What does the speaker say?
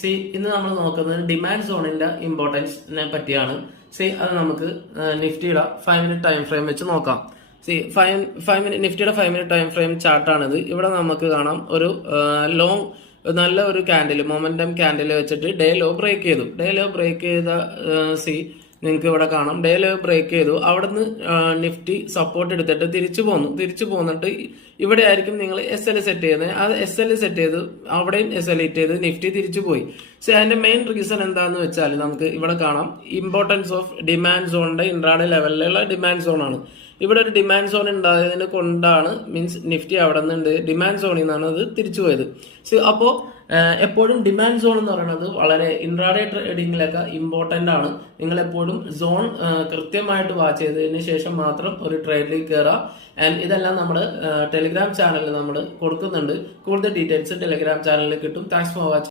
C ഇന്ന് നമ്മൾ നോക്കുന്നത് ഡിമാൻഡ് സോണിന്റെ ഇമ്പോർട്ടൻസിനെ പറ്റിയാണ്. സി അത് നമുക്ക് നിഫ്റ്റിയുടെ 5 മിനിറ്റ് ടൈം ഫ്രെയിം വെച്ച് നോക്കാം. സി 5 മിനിറ്റ് നിഫ്റ്റിയുടെ 5 മിനിറ്റ് ടൈം ഫ്രെയിം ചാർട്ടാണിത്. ഇവിടെ നമുക്ക് കാണാം ഒരു ലോങ് നല്ല ഒരു ക്യാൻഡിൽ മൊമെന്റം ക്യാൻഡിൽ വെച്ചിട്ട് ഡേ ലോ ബ്രേക്ക് ചെയ്തു. ഡേ ലോ ബ്രേക്ക് ചെയ്ത നിങ്ങൾക്ക് ഇവിടെ കാണാം ഡേ ലോ ബ്രേക്ക് ചെയ്തു. അവിടുന്ന് നിഫ്റ്റി സപ്പോർട്ട് എടുത്തിട്ട് തിരിച്ചു പോന്നിട്ട് ഇവിടെ ആയിരിക്കും നിങ്ങൾ എസ് എൽ സെറ്റ് ചെയ്യുന്നത്. അത് എസ് എൽ സെറ്റ് ചെയ്ത് അവിടെയും എസ് എൽ ചെയ്ത് നിഫ്റ്റി തിരിച്ചു പോയി. സോ അതിന്റെ മെയിൻ റീസൺ എന്താന്ന് വെച്ചാൽ നമുക്ക് ഇവിടെ കാണാം ഇമ്പോർട്ടൻസ് ഓഫ് ഡിമാൻഡ് സോണിന്റെ ഇൻട്രാഡേ ലെവലിലുള്ള ഡിമാൻഡ് സോൺ ആണ്. ഇവിടെ ഒരു ഡിമാൻഡ് സോൺ ഉണ്ടായതിനെ കൊണ്ടാണ് മീൻസ് നിഫ്റ്റി അവിടെ നിന്ന് ഡിമാൻഡ് സോണിൽ നിന്നാണ് അത് തിരിച്ചു പോയത്. സോ അപ്പോ എപ്പോഴും ഡിമാൻഡ് സോൺ എന്ന് പറയുന്നത് വളരെ ഇൻട്രാഡേ ട്രേഡിങ്ങിലൊക്കെ ഇമ്പോർട്ടന്റ് ആണ്. നിങ്ങൾ എപ്പോഴും സോൺ കൃത്യമായിട്ട് വാച്ച് ചെയ്തതിന് ശേഷം മാത്രം ഒരു ട്രേഡിലേക്ക് കയറുക. ആൻഡ് ഇതെല്ലാം നമ്മുടെ ടെലിഗ്രാം ചാനലിൽ നമ്മൾ കൊടുക്കുന്നുണ്ട്. കൂടുതൽ ഡീറ്റെയിൽസ് ടെലിഗ്രാം ചാനലിൽ കിട്ടും. Thanks for watching.